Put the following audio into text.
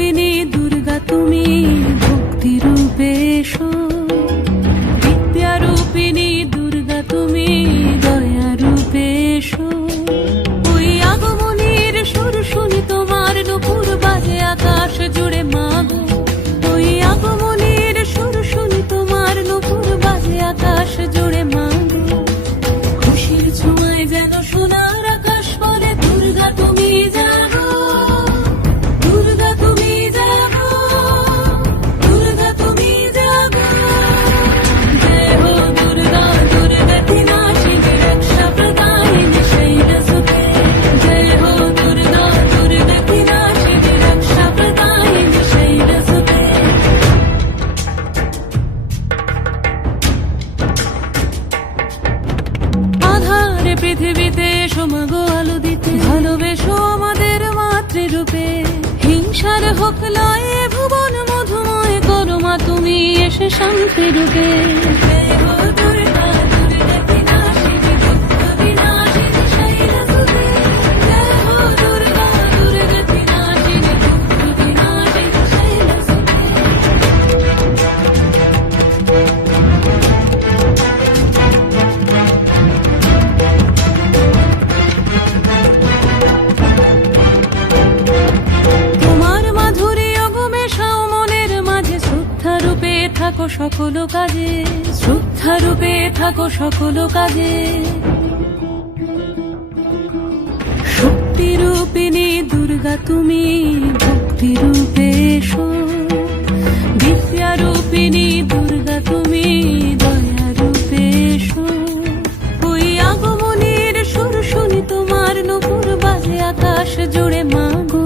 রূপিণী দুর্গা তুমি ভক্তি রূপে এসো, বিদ্যা রূপিণী দুর্গা তুমি দয়া রূপে এসো। ওই আগমনীর সুর শুনি তোমার নুপুর বাজে আকাশ জুড়ে মাগো, ওই আগমনীর সুর শুনি তোমার নুপুর বাজে আকাশ জুড়ে মাগো। খুশির ছোঁয়ায় যেন সোনার আকাশ বলে দুর্গা তুমি জাগো, দুর্গা তুমি জাগো, দুর্গা তুমি জাগো। জয় হো দুর্গা দুর্গা বিনাশিনী রক্ষা প্রদায়িনী শৈলসুতে, জয় হো দুর্গা দুর্গা বিনাশিনী রক্ষা প্রদায়িনী শৈলসুতে। আধারে পৃথিবীতে এসো মাগো আলো দিতে, ভালোবেসো আমাদের মাতৃরূপে। হিংসার হোক লয়ে ভুবন মধুময় করো মা তুমি এসে শান্তি রূপে। জয় হো দুর্গা দুর্গা বিনাশিনী দুঃখ বিনাশিনী শৈলসুতে, জয় হো দুর্গা দুর্গা বিনাশিনী দুঃখ বিনাশিনী শৈলসুতে। তোমার মাধুরী অগমেশাও মনের মাঝে, শ্রদ্ধা রূপে থাকো সকল কাজে, শ্রদ্ধা রূপে থাকো সকল কাজে। শক্তি রূপিণী দুর্গা তুমি ভক্তি রূপে এসো, বিদ্যা রূপিণী দুর্গা তুমি দয়া রূপে এসো। ওই আগমনীর সুর শুনি তোমার নুপুর বাজে আকাশ জুড়ে মাগো,